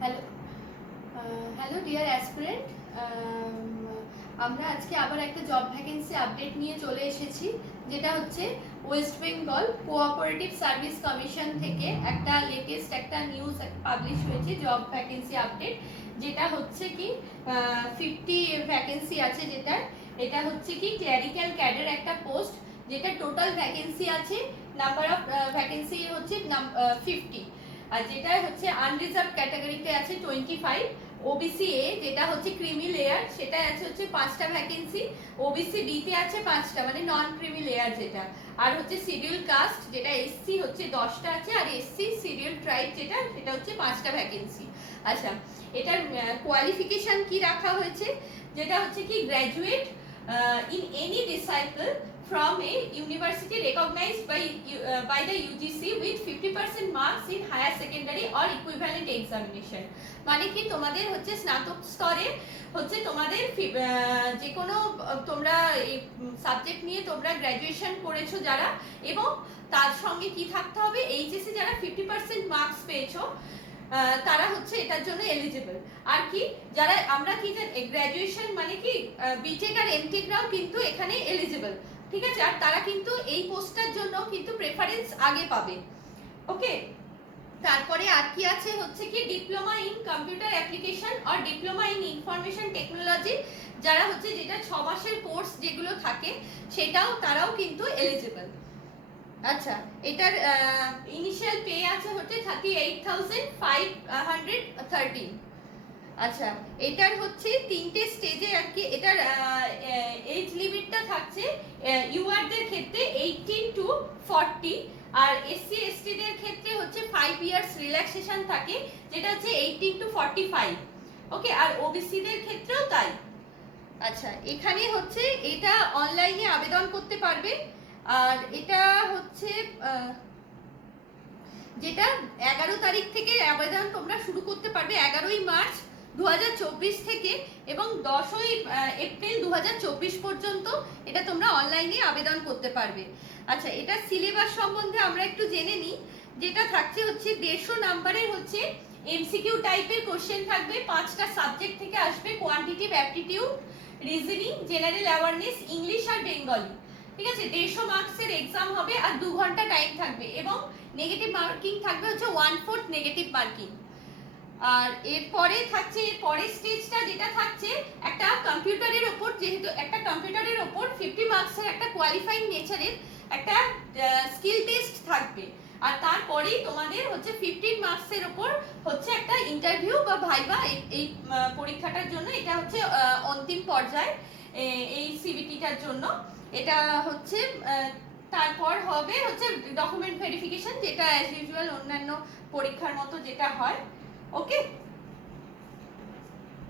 Hello hello dear aspirant, আমরা আজকে আবার একটা জব ভ্যাকেন্সি আপডেট নিয়ে চলে এসেছি, যেটা হচ্ছে West Bengal cooperative service commission থেকে একটা লেটেস্ট একটা নিউজ পাবলিশ হয়েছে, জব ভ্যাকেন্সি আপডেট। যেটা হচ্ছে কি 50 ভ্যাকেন্সি আছে, এটা হচ্ছে কি ক্ল্যারিক্যাল ক্যাডার একটা পোস্ট, যেটা টোটাল ভ্যাকেন্সি আছে, নাম্বার অফ ভ্যাকেন্সি হচ্ছে 50। আর যেটা হচ্ছে আনরিজার্ভ ক্যাটাগরিতে আছে 25, ওবিসি এ যেটা হচ্ছে ক্রিমি লেয়ার সেটা আছে হচ্ছে 5টা ভ্যাকেন্সি, ওবিসি বি তে আছে 5টা মানে নন ক্রিমি লেয়ার যেটা, আর হচ্ছে শিডিউল কাস্ট যেটা এসসি হচ্ছে 10টা আছে, আর এসসি শিডিউল ট্রাইব যেটা সেটা হচ্ছে 5টা ভ্যাকেন্সি। আচ্ছা, এটার কোয়ালিফিকেশন কি রাখা হয়েছে, যেটা হচ্ছে কি graduate in any disciple from a university recognized by the UGC with 50% marks in higher secondary or equivalent examination। মানে কি তোমাদের হচ্ছে স্নাতক স্তরে হচ্ছে তোমাদের যে কোনো তোমরা এই সাবজেক্ট নিয়ে তোমরা গ্র্যাজুয়েশন করেছো যারা, এবং তার সঙ্গে কি থাকতে হবে, এইচএসসি যারা 50% মার্কস পেয়েছো তারা হচ্ছে এটার জন্য এলিজিবল। আর কি যারা আমরা কি গ্র্যাজুয়েশন মানে কি বিটেক আর এমটেকরাও কিন্তু এখানে এলিজিবল, ঠিক আছে, আর তারা কিন্তু এই পোস্টটার জন্য কিন্তু প্রেফারেন্স আগে পাবে। ওকে, তারপরে আর কি আছে হচ্ছে কি ডিপ্লোমা ইন কম্পিউটার অ্যাপ্লিকেশন আর ডিপ্লোমা ইন ইনফরমেশন টেকনোলজি, যারা হচ্ছে যেটা 6 মাসের কোর্স যেগুলো থাকে সেটাও তারাও কিন্তু এলিজিবল। আচ্ছা, এটার ইনিশিয়াল পে আছে হচ্ছে 38,513। আচ্ছা, এটার হচ্ছে 3টে স্টেজে আর কি, এটার এজ লিমিটটা থাকছে ইউআরদের ক্ষেত্রে 18 to 40, আর এসসি এসটি দের ক্ষেত্রে হচ্ছে 5 ইয়ার্স রিল্যাক্সেশন থাকে, যেটা হচ্ছে 18 to 45। ওকে, আর ওবিসি দের ক্ষেত্রেও তাই। আচ্ছা, এখানে হচ্ছে এটা অনলাইনে আবেদন করতে পারবে, আর এটা হচ্ছে যেটা 11 তারিখ থেকে আবেদন তোমরা শুরু করতে পারবে, 11ই মার্চ 2024 থেকে এবং 10ই এপ্রিল 2024 পর্যন্ত এটা তোমরা অনলাইনে আবেদন করতে পারবে। আচ্ছা, এটা সিলেবাস সম্বন্ধে আমরা একটু জেনে নিই, যেটা থাকছে হচ্ছে 150 নাম্বারের হচ্ছে এমসিকিউ টাইপের কোশ্চেন থাকবে, 5টা সাবজেক্ট থেকে আসবে, quantitative aptitude, reasoning, general awareness, English আর বেঙ্গলি। ঠিক আছে, 150 মার্কসের এক্সাম হবে আর 2 ঘন্টা টাইম থাকবে, এবং নেগেটিভ মার্কিং থাকবে হচ্ছে 1/4 নেগেটিভ মার্কিং। আর এরপরে থাকছে পরের স্টেজটা, যেটা থাকছে একটা কম্পিউটারের ওপর, যেহেতু একটা কম্পিউটারের ওপর 50 মার্কসের একটা কোয়ালিফাইং নেচারের একটা স্কিল টেস্ট থাকবে, আর তারপরেই তোমাদের হচ্ছে 15 মার্কসের ওপর হচ্ছে একটা ইন্টারভিউ বা ভাইভা। এই পরীক্ষাটার জন্য এটা হচ্ছে অন্তিম পর্যায়ে এই সিবিটিটার জন্য। এটা হচ্ছে তারপর হবে হচ্ছে ডকুমেন্ট ভেরিফিকেশন, যেটা অ্যাজ ইউজুয়াল অন্যান্য পরীক্ষার মতো যেটা হয়। ওকে।